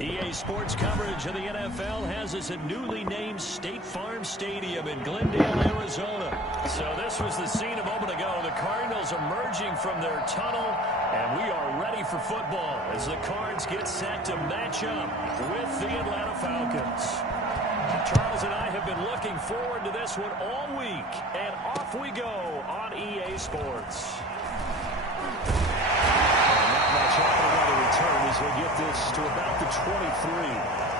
EA Sports coverage of the NFL has us at newly named State Farm Stadium in Glendale, Arizona. So this was the scene a moment ago. The Cardinals emerging from their tunnel, and we are ready for football as the Cards get set to match up with the Atlanta Falcons. Charles and I have been looking forward to this one all week, and off we go on EA Sports. Happening on the return as they get this to about the 23.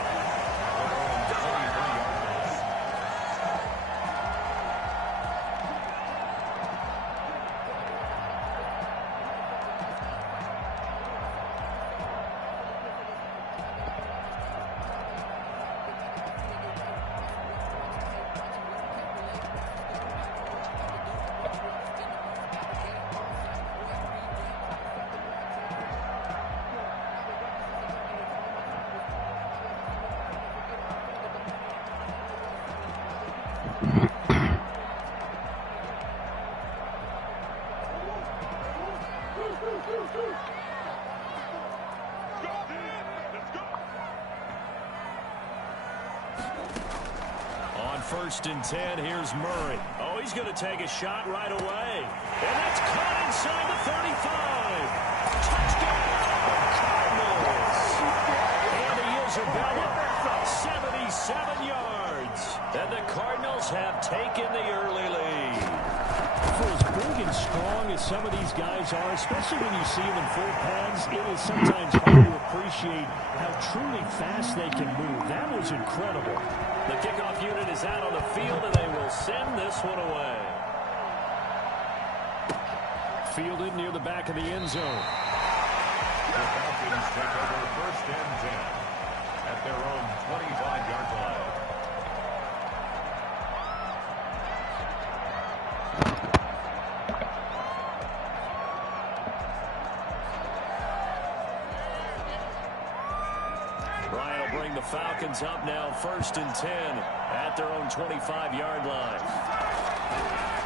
First and 10, here's Murray. Oh, he's going to take a shot right away. And that's caught inside the 35. Touchdown, Cardinals. Andy Isabella, 77 yards. And the Cardinals have taken the early lead. For as big and strong as some of these guys are, especially when you see them in full pads, it is sometimes hard to appreciate how truly fast they can move. That was incredible. The kickoff unit is out on the field, and they will send this one away. Fielded near the back of the end zone. The Falcons take over first and 10 at their own 25-yard line. The Falcons up now first and 10 at their own 25-yard line.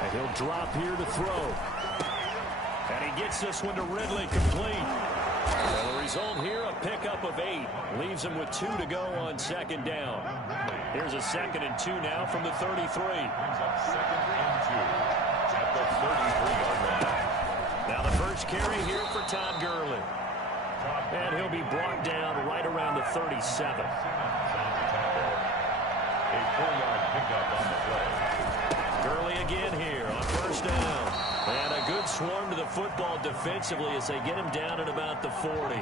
And he'll drop here to throw. And he gets this one to Ridley complete. And the result here, a pickup of 8. Leaves him with 2 to go on second down. Here's a 2nd and 2 now from the 33. Brings up 2nd and 2 at the 33-yard line. Now the first carry here for Todd Gurley. And he'll be brought down right around the 37. A 4-yard pickup on the play. Gurley again here on first down. And a good swarm to the football defensively as they get him down at about the 40.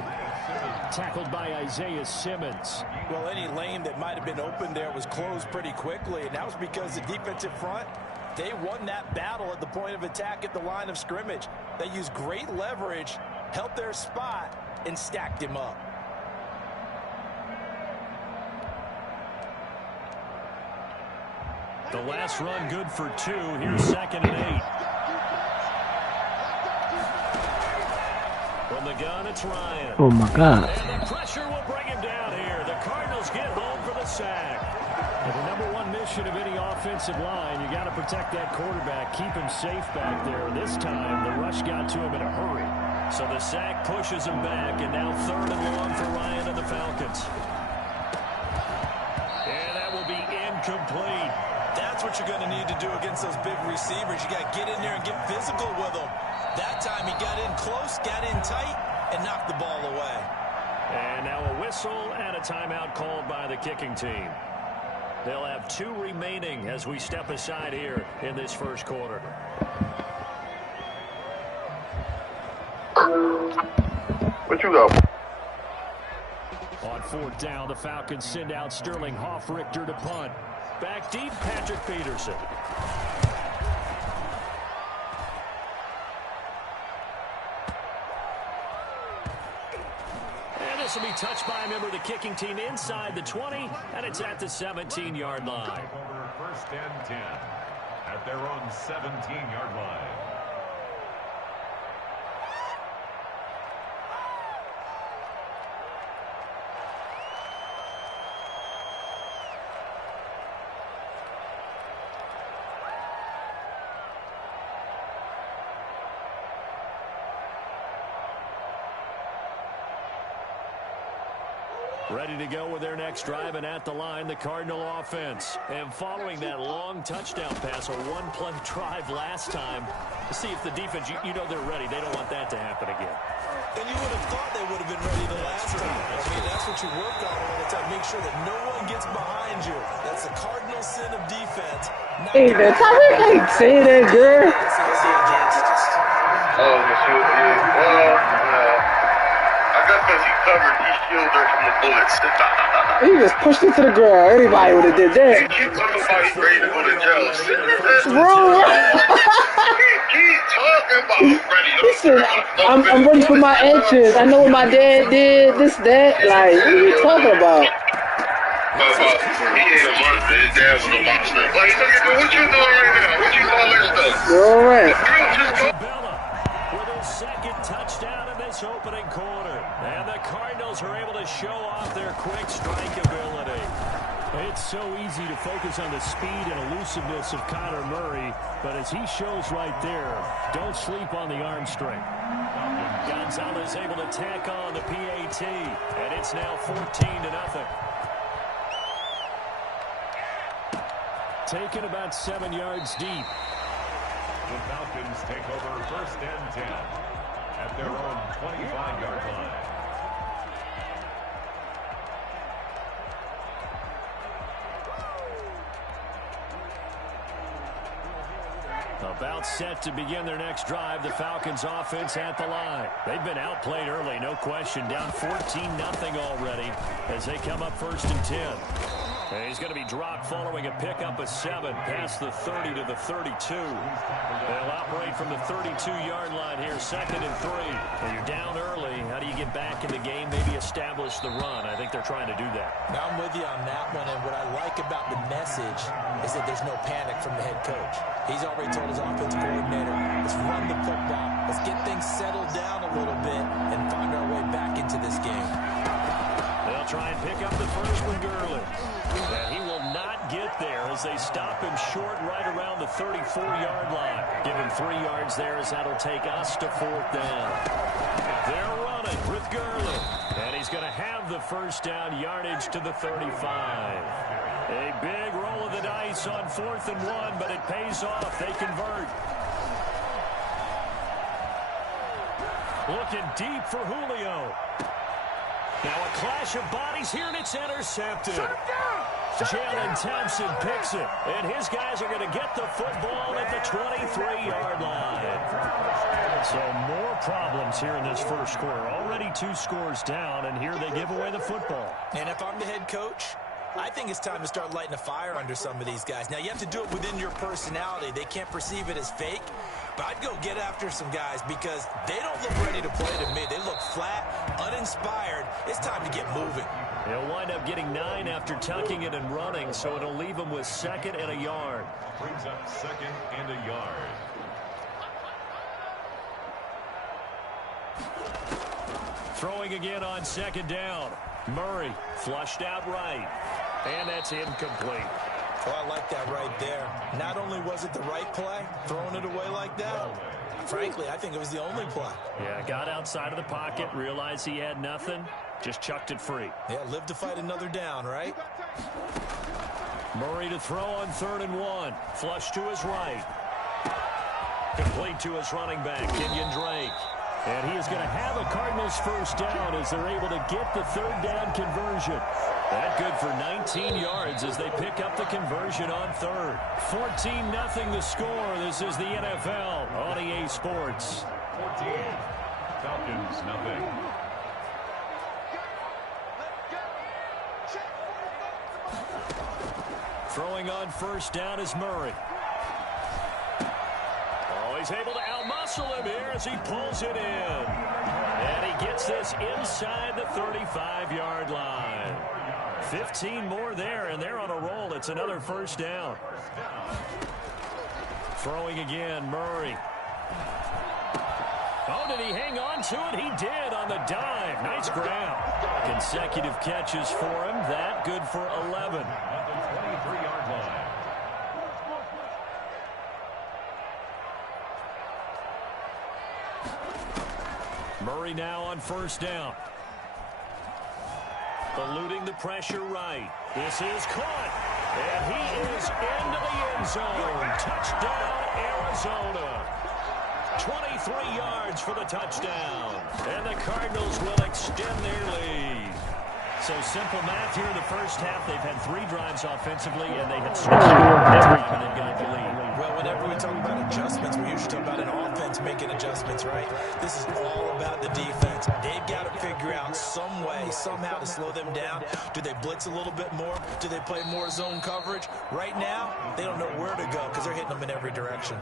Tackled by Isaiah Simmons. Well, any lane that might have been open there was closed pretty quickly, and that was because the defensive front, they won that battle at the point of attack at the line of scrimmage. They used great leverage, held their spot, and stacked him up. The last run good for 2. Here's 2nd and 8. From the gun, it's Ryan. Oh, my God. And the pressure will bring him down here. The Cardinals get home for the sack. And the number one mission of any offensive line, you got to protect that quarterback, keep him safe back there. This time, the rush got to him in a hurry. So the sack pushes him back, and now 3rd and long for Ryan and the Falcons. And that will be incomplete. That's what you're going to need to do against those big receivers. You got to get in there and get physical with them. That time he got in close, got in tight, and knocked the ball away. And now a whistle and a timeout called by the kicking team. They'll have 2 remaining as we step aside here in this first quarter. What you got? On 4th down, the Falcons send out Sterling Hoffrichter to punt. Back deep, Patrick Peterson. And this will be touched by a member of the kicking team inside the 20, and it's at the 17-yard line. Over first and 10 at their own 17-yard line. Ready to go with their next drive, and at the line, the Cardinal offense. And following that long touchdown pass, a one-play drive last time, to see if the defense, you know they're ready. They don't want that to happen again. And you would have thought they would have been ready the last time. I mean, that's what you work on all the time. Make sure that no one gets behind you. That's the cardinal sin of defense. Hey, man, Tyler ain't saying that, girl. Oh, but she was good. Well, I guess because he covered, he shielded her from the bullets. He just pushed it to the ground. Anybody would have did that. Keep talking about he's ready to go to jail. Bro. Keep talking about he's ready to Listen, go to jail. I'm ready for my actions. I know what my dad did, this, that. Like, what are you talking about? He ain't a monster. His dad was a monster. Like, look at what you doing right now? What you call that stuff? You're all right. With his second touchdown in this opening quarter. And the Cardinals are able to show off their quick strike ability. It's so easy to focus on the speed and elusiveness of Kyler Murray, but as he shows right there, don't sleep on the arm strength. Gonzalez able to tack on the PAT, and it's now 14-0. Taken about 7 yards deep. The Falcons take over 1st and 10 at their own 25-yard line. About set to begin their next drive, the Falcons offense at the line. They've been outplayed early, no question. Down 14-0 already as they come up 1st and 10. And he's going to be dropped following a pickup of 7 past the 30 to the 32. They'll operate from the 32-yard line here, 2nd and 3. And you're down early. How do you get back in the game, maybe establish the run? I think they're trying to do that. Now, I'm with you on that one, and what I like about the message is that there's no panic from the head coach. He's already told his offensive coordinator, let's run the football. Let's get things settled down a little bit and find our way back into this game. They'll try and pick up the first one, Gurley. And he will not get there as they stop him short right around the 34-yard line. Give him 3 yards there as that'll take us to 4th down. They're running with Gurley. And he's going to have the first down, yardage to the 35. A big roll of the dice on 4th and 1, but it pays off. They convert. Looking deep for Julio. Now a clash of bodies here, and it's intercepted. Jalen Thompson picks it, and his guys are going to get the football at the 23-yard line. So more problems here in this first quarter. Already 2 scores down, and here they give away the football. And if I'm the head coach, I think it's time to start lighting a fire under some of these guys. Now, you have to do it within your personality. They can't perceive it as fake. But I'd go get after some guys because they don't look ready to play to me. They look flat, uninspired. It's time to get moving. They'll wind up getting 9 after tucking it and running, so it'll leave them with 2nd and a yard. Brings up 2nd and a yard. Throwing again on 2nd down. Murray flushed out right. And that's incomplete. Well, I like that right there. Not only was it the right play, throwing it away like that, frankly, I think it was the only play. Yeah, got outside of the pocket, realized he had nothing, just chucked it free. Yeah, live to fight another down, right? Murray to throw on 3rd and 1. Flush to his right. Complete to his running back, Kenyon Drake. And he is going to have a Cardinals first down as they're able to get the 3rd down conversion. That good for 19 yards as they pick up the conversion on 3rd. 14-0 the score. This is the NFL on EA Sports. 14. Falcons, nothing. Throwing on first down is Murray. Oh, he's able to outmuscle him here as he pulls it in. And he gets this inside the 35-yard line. 15 more there, and they're on a roll. It's another first down. Throwing again, Murray. Oh, did he hang on to it? He did on the dive. Nice grab. Consecutive catches for him. That good for 11. At the 23-yard line. Murray now on first down. Eluding the pressure right. This is caught. And he is into the end zone. Touchdown, Arizona. 23 yards for the touchdown. And the Cardinals will extend their lead. So simple math here in the first half. They've had 3 drives offensively, and they have scored every time they've got the lead. Well, whenever we talk about adjustments, we usually talk about an offense making adjustments, right? This is all about the defense. They've got to figure out some way, somehow to slow them down. Do they blitz a little bit more? Do they play more zone coverage? Right now, they don't know where to go because they're hitting them in every direction.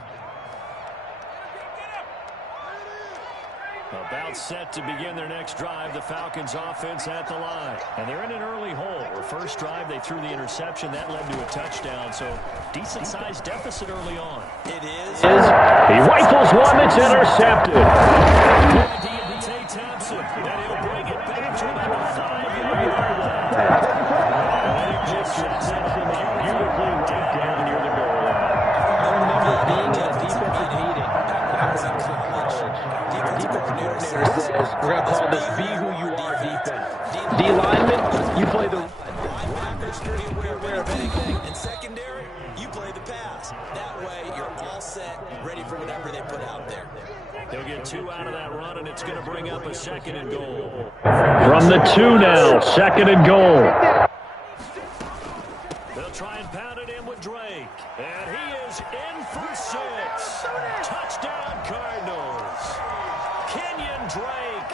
About set to begin their next drive, the Falcons offense at the line. And they're in an early hole. Their first drive, they threw the interception. That led to a touchdown, so decent-sized deficit early on. It is. He rifles one that's intercepted. Deontay Thompson, and he'll bring it back to about the 5-yard line. They just sets it up beautifully right down near the goal line. I remember being in a defensive meeting. I was in college. Defensive coordinator says, we're going to call this Be Who You Are defense. D lineman, you play the linebackers, be aware of anything. And secondary, you play the pass. That way, you're all set, ready for whatever they put out there. They'll get 2 out of that run, and it's going to bring up a 2nd and goal. From the 2 now, 2nd and goal. They'll try and pound it in with Drake. And he is in for 6. Touchdown, Cardinals. Kenyon Drake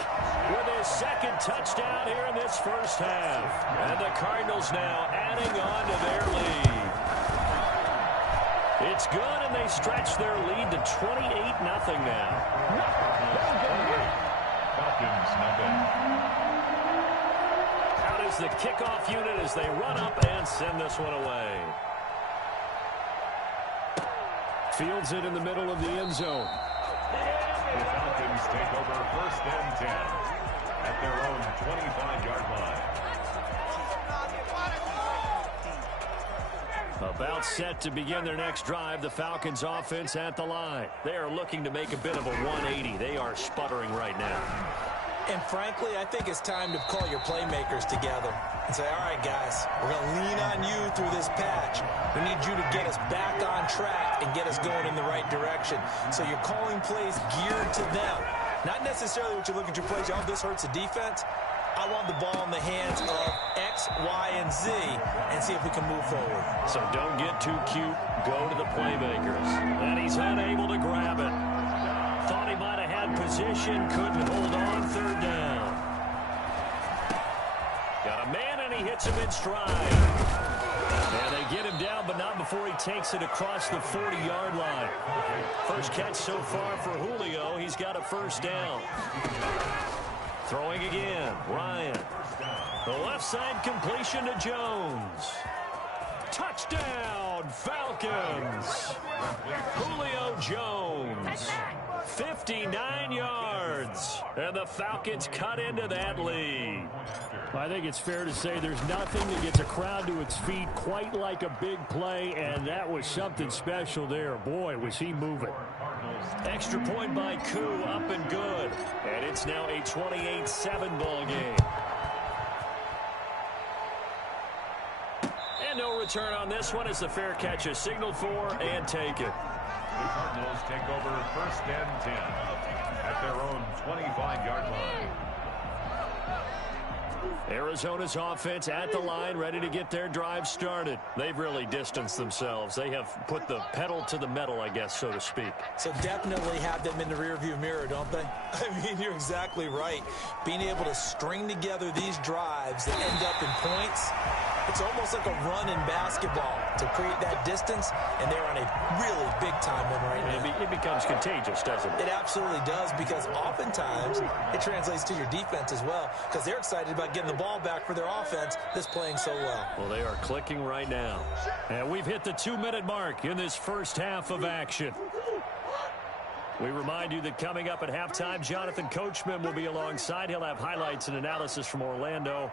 with his 2nd touchdown here in this first half. And the Cardinals now adding on to their lead. It's good, and they stretch their lead to 28-0 now. Falcons, nothing. Out is the kickoff unit as they run up and send this one away. Fields it in the middle of the end zone. The Falcons take over 1st and 10 at their own 25-yard line. About set to begin their next drive, the Falcons offense at the line. They are looking to make a bit of a 180. They are sputtering right now. And frankly, I think it's time to call your playmakers together and say, all right, guys, we're going to lean on you through this patch. We need you to get us back on track and get us going in the right direction. So you're calling plays geared to them. Not necessarily what you look at your plays. Oh, this hurts the defense. I want the ball in the hands of X, Y, and Z and see if we can move forward. So don't get too cute. Go to the playmakers. And he's unable to grab it. Thought he might have had position. Couldn't hold on. 3rd down. Got a man, and he hits him in stride. And they get him down, but not before he takes it across the 40-yard line. First catch so far for Julio. He's got a 1st down. Throwing again, Ryan. The left side completion to Jones. Touchdown, Falcons. Julio Jones. 59 yards. And the Falcons cut into that lead. I think it's fair to say there's nothing that gets a crowd to its feet quite like a big play, and that was something special there. Boy, was he moving. Extra point by Koo, up and good. And it's now a 28-7 ball game. And no return on this one as the fair catch is signaled for and taken. The Cardinals take over 1st and 10 at their own 25-yard line. Arizona's offense at the line, ready to get their drive started. They've really distanced themselves. They have put the pedal to the metal, I guess, so to speak. So definitely have them in the rearview mirror, don't they? I mean, you're exactly right. Being able to string together these drives that end up in points, it's almost like a run in basketball to create that distance, and they're on a really big-time one right now. It becomes contagious, doesn't it? It absolutely does, because oftentimes it translates to your defense as well, because they're excited about getting the ball back for their offense that's playing so well. Well, they are clicking right now. And we've hit the 2-minute mark in this first half of action. We remind you that coming up at halftime, Jonathan Coachman will be alongside. He'll have highlights and analysis from Orlando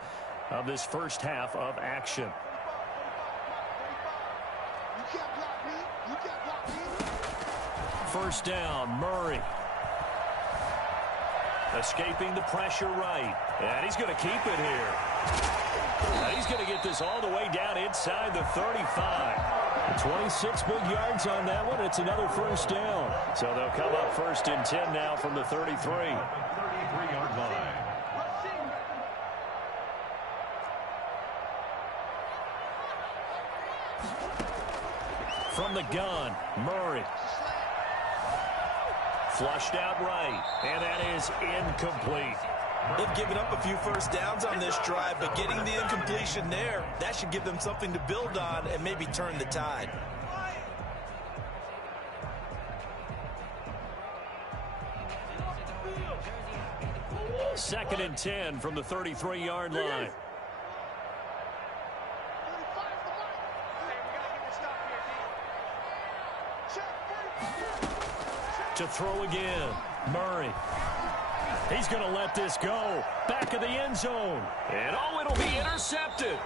of this first half of action. First down, Murray. Escaping the pressure right. And he's going to keep it here. Now he's going to get this all the way down inside the 35. 26 big yards on that one. It's another first down. So they'll come up first and 10 now from the 33. 33-yard line. From the gun, Murray. Flushed out right, and that is incomplete. They've given up a few first downs on this drive, but getting the incompletion there, that should give them something to build on and maybe turn the tide. Second and 10 from the 33-yard line. To throw again, Murray. He's going to let this go. Back of the end zone. And it'll be intercepted.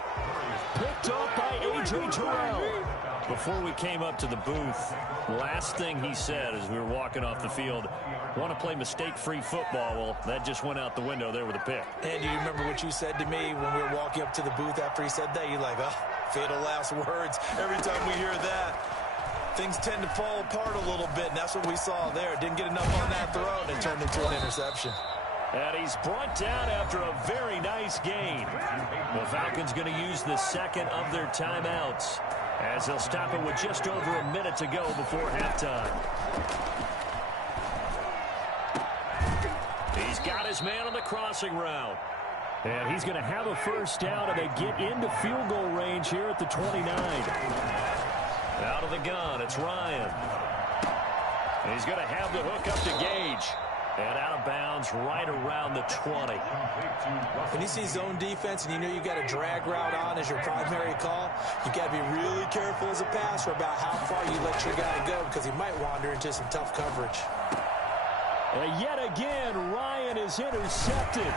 Picked up by A.J. Terrell. Before we came up to the booth, last thing he said as we were walking off the field, want to play mistake-free football. Well, that just went out the window there with a pick. And do you remember what you said to me when we were walking up to the booth after he said that? You're like, oh, fatal last words. Every time we hear that, things tend to fall apart a little bit, and that's what we saw there. Didn't get enough on that throw, and it turned into an interception. And he's brought down after a very nice gain. The Falcons going to use the second of their timeouts as they'll stop it with just over a minute to go before halftime. He's got his man on the crossing route. And he's going to have a first down, and they get into field goal range here at the 29. Out of the gun, it's Ryan. He's going to have the hook up to Gage. And out of bounds right around the 20. When you see zone defense and you know you got a drag route on as your primary call, you got to be really careful as a passer about how far you let your guy go because he might wander into some tough coverage. And yet again, Ryan is intercepted.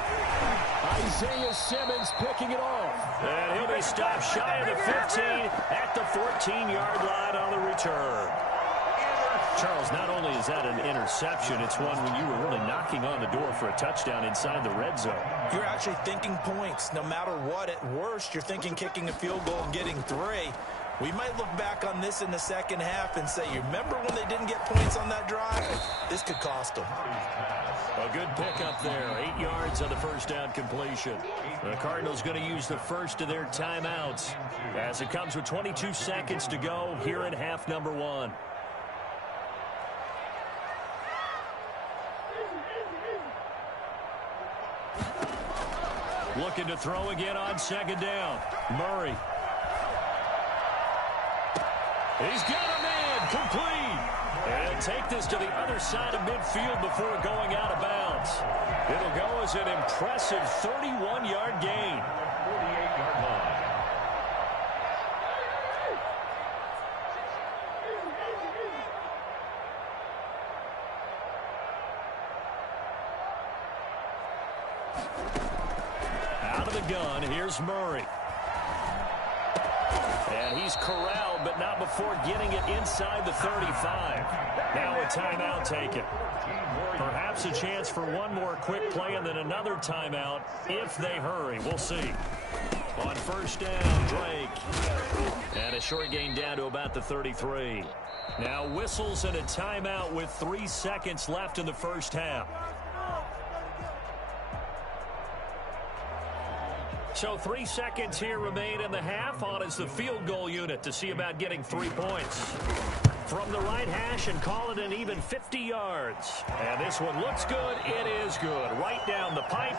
Isaiah Simmons picking it off. And he'll be stopped shy of the 15 at the 14-yard line on the return. Charles, not only is that an interception, it's one when you were really knocking on the door for a touchdown inside the red zone. You're actually thinking points. No matter what, at worst, you're thinking kicking a field goal and getting 3. We might look back on this in the second half and say, you remember when they didn't get points on that drive? This could cost them. A good pickup there. 8 yards on the first down completion. The Cardinals going to use the first of their timeouts as it comes with 22 seconds to go here in half number 1. Looking to throw again on second down. Murray. He's got a man complete. And he'll take this to the other side of midfield before going out of bounds. It'll go as an impressive 31-yard gain. 48-yard line. Out of the gun, here's Murray. And he's corralled, but not before getting it inside the 35. Now a timeout taken. Perhaps a chance for one more quick play and then another timeout if they hurry. We'll see. On first down, Drake. And a short gain down to about the 33. Now whistles and a timeout with 3 seconds left in the first half. So 3 seconds here remain in the half. On is the field goal unit to see about getting 3 points. From the right hash and call it an even 50 yards. And this one looks good. It is good. Right down the pipe.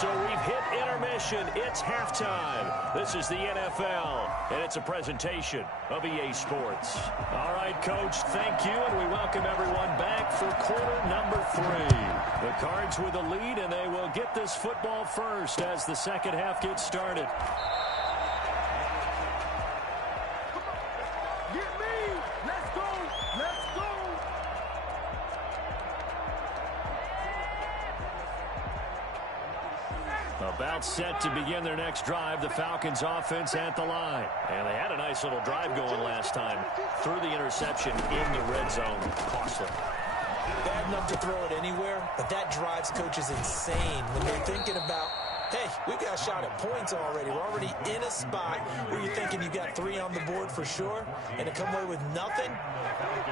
So we've hit intermission. It's halftime. This is the NFL, and it's a presentation of EA Sports. All right, Coach, thank you, and we welcome everyone back for quarter number 3. The Cards with the lead, and they will get this football first as the second half gets started. About set to begin their next drive, the Falcons offense at the line. And they had a nice little drive going last time. Threw the interception in the red zone. Costly. Bad enough to throw it anywhere, but that drives coaches insane when they're thinking about hey, we've got a shot at points already. We're already in a spot where you're thinking you've got 3 on the board for sure, and to come away with nothing,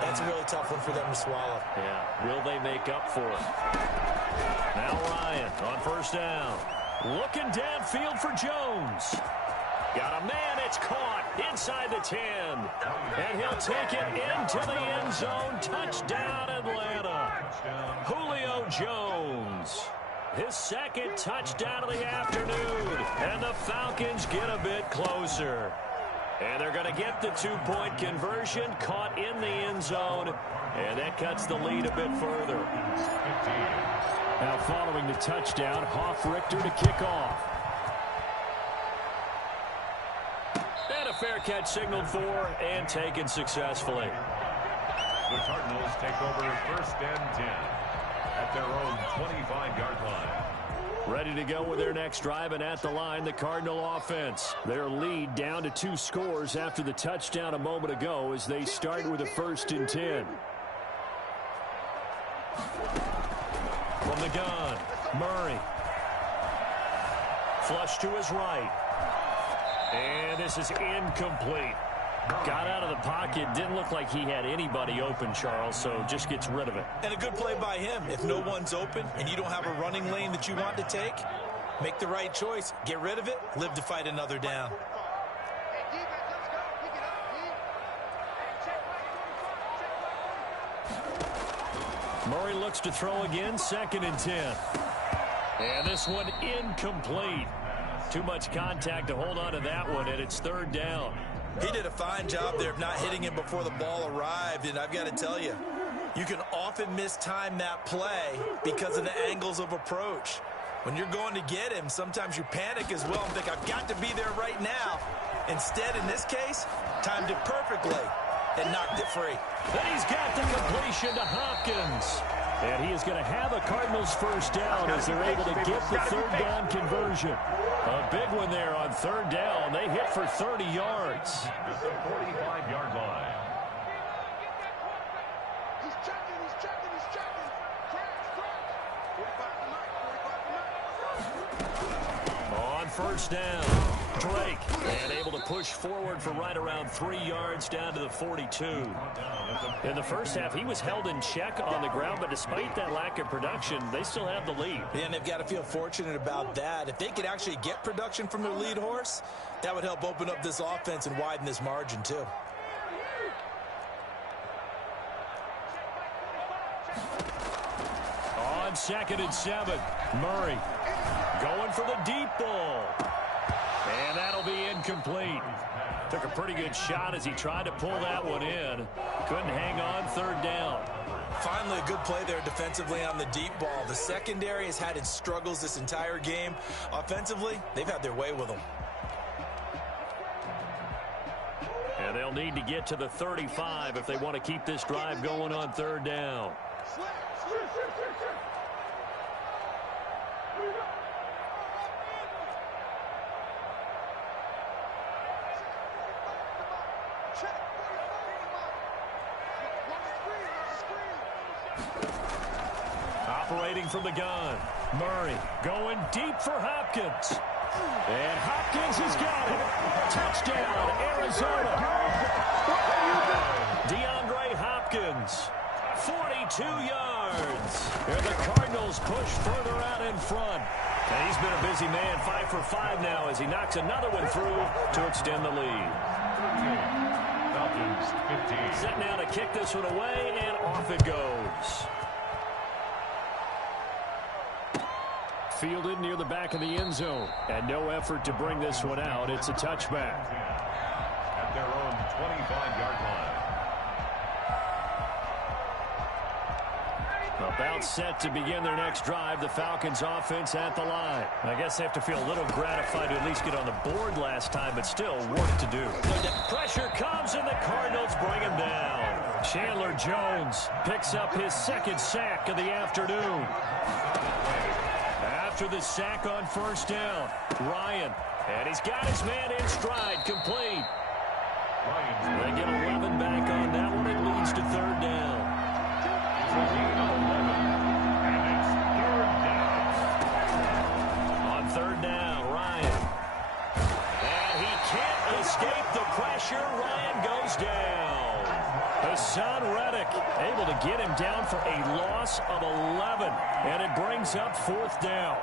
that's a really tough one for them to swallow. Yeah, will they make up for it? Now Ryan on first down. Looking downfield for Jones. Got a man, it's caught inside the 10. And he'll take it into the end zone. Touchdown, Atlanta. Julio Jones. His second touchdown of the afternoon. And the Falcons get a bit closer. And they're going to get the 2-point conversion, caught in the end zone. And that cuts the lead a bit further. Now following the touchdown, Hoff-Richter to kick off. And a fair catch signaled for and taken successfully. The Cardinals take over first and 10 at their own 25-yard line. Ready to go with their next drive, and at the line, the Cardinal offense. Their lead down to 2 scores after the touchdown a moment ago as they start with a 1st and 10. From the gun, Murray. Flush to his right. And this is incomplete. Got out of the pocket. Didn't look like he had anybody open, Charles, so just gets rid of it. And a good play by him. If no one's open and you don't have a running lane that you want to take, make the right choice. Get rid of it. Live to fight another down. Murray looks to throw again, 2nd and 10. And this one incomplete. Too much contact to hold on to that one, and it's 3rd down. He did a fine job there of not hitting him before the ball arrived, and I've got to tell you, you can often mistime that play because of the angles of approach. When you're going to get him, sometimes you panic as well and think, I've got to be there right now. Instead, in this case, timed it perfectly and knocked it free. Then he's got the completion to Hopkins. And he is going to have a Cardinals 1st down as they're able to get the 3rd down conversion. A big one there on 3rd down. They hit for 30 yards. At the 45-yard line. He's checking. On 1st down, Drake. And able to push forward for right around 3 yards down to the 42. In the first half, he was held in check on the ground, but despite that lack of production, they still have the lead. Yeah, and they've got to feel fortunate about that. If they could actually get production from their lead horse, that would help open up this offense and widen this margin too. On 2nd and 7, Murray going for the deep ball. And that'll be incomplete. Took a pretty good shot as he tried to pull that one in. Couldn't hang on, 3rd down. Finally, a good play there defensively on the deep ball. The secondary has had its struggles this entire game. Offensively, they've had their way with them. And they'll need to get to the 35 if they want to keep this drive going on 3rd down. Operating from the gun, Murray going deep for Hopkins. And Hopkins has got it. Touchdown, Arizona. DeAndre Hopkins, 42 yards. And the Cardinals push further out in front. And he's been a busy man, 5 for 5 now as he knocks another one through to extend the lead. Falcons 15. Set now to kick this one away, and off it goes. Fielded near the back of the end zone. And no effort to bring this one out. It's a touchback. At their own 25-yard line. About set to begin their next drive. The Falcons offense at the line. I guess they have to feel a little gratified to at least get on the board last time, but still work to do. Pressure comes, and the Cardinals bring him down. Chandler Jones picks up his 2nd sack of the afternoon. After the sack on 1st down, Ryan. And he's got his man in stride, complete. They get 11 back on that one. It leads to 3rd down. On 3rd down. escape the pressure. Ryan goes down. Hassan Reddick able to get him down for a loss of 11. And it brings up 4th down.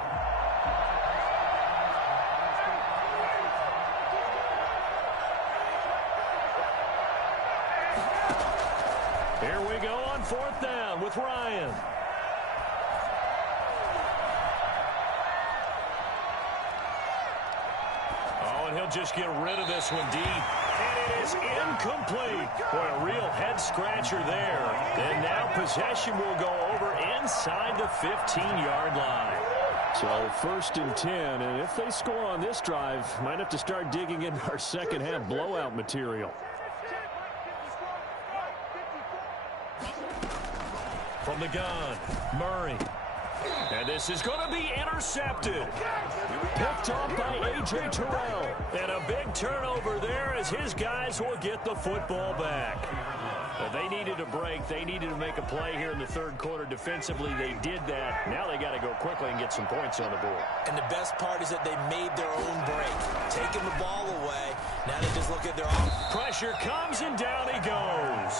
Here we go on 4th down with Ryan. Oh, and he'll just get rid of this one deep. And it is incomplete. Boy, a real head-scratcher there. And now possession will go over inside the 15-yard line. So 1st and 10, and if they score on this drive, might have to start digging into our second-half blowout material. From the gun, Murray. And this is going to be intercepted. Picked off by A.J. Terrell. And a big turnover there as his guys will get the football back. They needed a break. They needed to make a play here in the 3rd quarter. Defensively, they did that. Now they got to go quickly and get some points on the board. And the best part is that they made their own break. Taking the ball away. Now they just look at their own. Pressure comes and down he goes.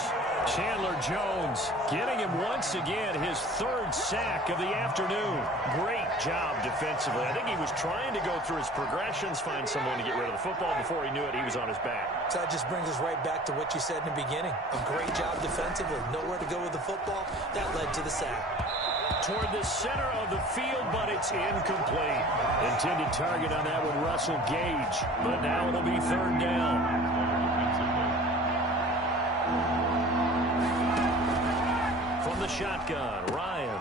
Chandler Jones getting him once again his 3rd sack of the afternoon. Great job defensively. I think he was trying to go through his progressions, find someone to get rid of the football. Before he knew it, he was on his back. So that just brings us right back to what you said in the beginning. A great job defensively. Nowhere to go with the football. That led to the sack. Toward the center of the field, but it's incomplete. Intended target on that one, Russell Gage. But now it'll be 3rd down. From the shotgun, Ryan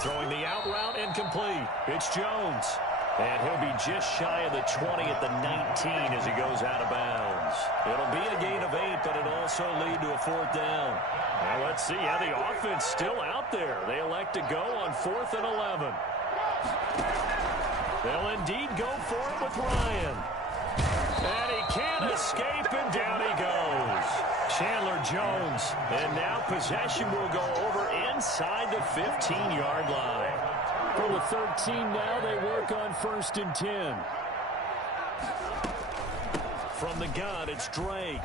throwing the out route incomplete. It's Jones. And he'll be just shy of the 20 at the 19 as he goes out of bounds. It'll be a gain of 8, but it'll also lead to a 4th down. Now let's see how the offense still out there. They elect to go on 4th and 11. They'll indeed go for it with Ryan. And he can't escape, and down he goes. Chandler Jones. And now possession will go over inside the 15-yard line. From the 13 now, they work on 1st and 10. From the gun, it's Drake.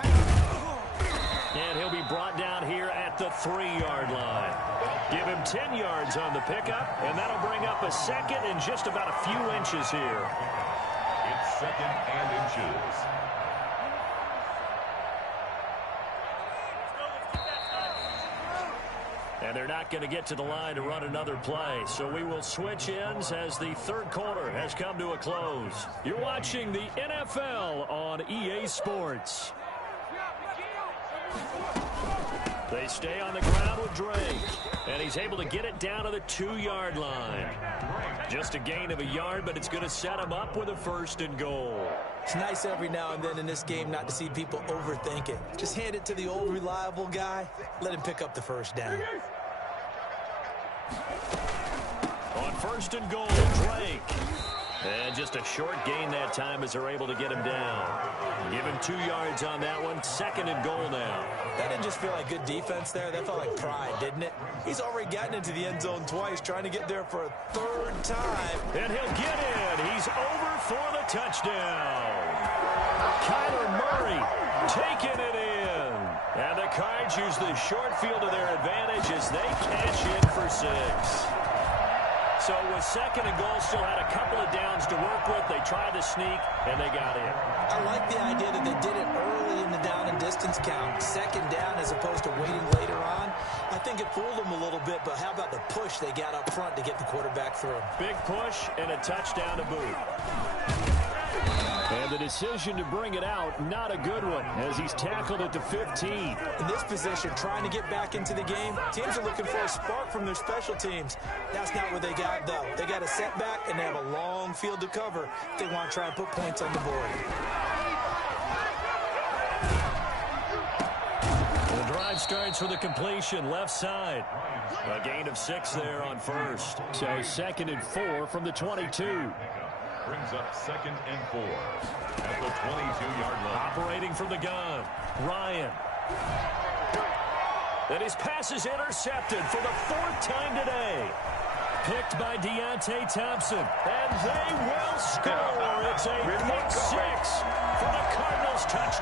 And he'll be brought down here at the 3-yard line. Give him 10 yards on the pickup, and that'll bring up a 2nd and just about a few inches here. It's 2nd and inches. And they're not going to get to the line to run another play. So we will switch ends as the 3rd quarter has come to a close. You're watching the NFL on EA Sports. They stay on the ground with Drake. And he's able to get it down to the 2-yard line. Just a gain of a yard, but it's going to set him up with a 1st and goal. It's nice every now and then in this game not to see people overthink it. Just hand it to the old reliable guy. Let him pick up the 1st down. On 1st and goal, Drake. And just a short gain that time as they're able to get him down. Give him 2 yards on that one. 2nd and goal now. That didn't just feel like good defense there. That felt like pride, didn't it? He's already gotten into the end zone twice, trying to get there for a 3rd time. And he'll get in. He's over for the touchdown. Kyler Murray taking it in. And the Cards use the short field to their advantage as they cash in for 6. So with 2nd and goal, still had a couple of downs to work with. They tried to sneak, and they got in. I like the idea that they did it early in the down and distance count. 2nd down as opposed to waiting later on. I think it fooled them a little bit, but how about the push they got up front to get the quarterback through? Big push and a touchdown to boot. And the decision to bring it out, not a good one, as he's tackled at the 15. In this position, trying to get back into the game, teams are looking for a spark from their special teams. That's not what they got, though. They got a setback, and they have a long field to cover if they want to try and put points on the board. The drive starts with a completion, left side. A gain of 6 there on 1st. So 2nd and 4 from the 22. Brings up 2nd and 4 at the 22-yard line. Operating from the gun, Ryan. And his pass is intercepted for the 4th time today. Picked by Deontay Thompson. And they will score. It's a pick 6 for the Cardinals touchdown.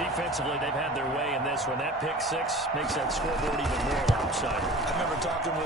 Defensively, they've had their way in this one. That pick six makes that scoreboard even more lopsided. I remember talking with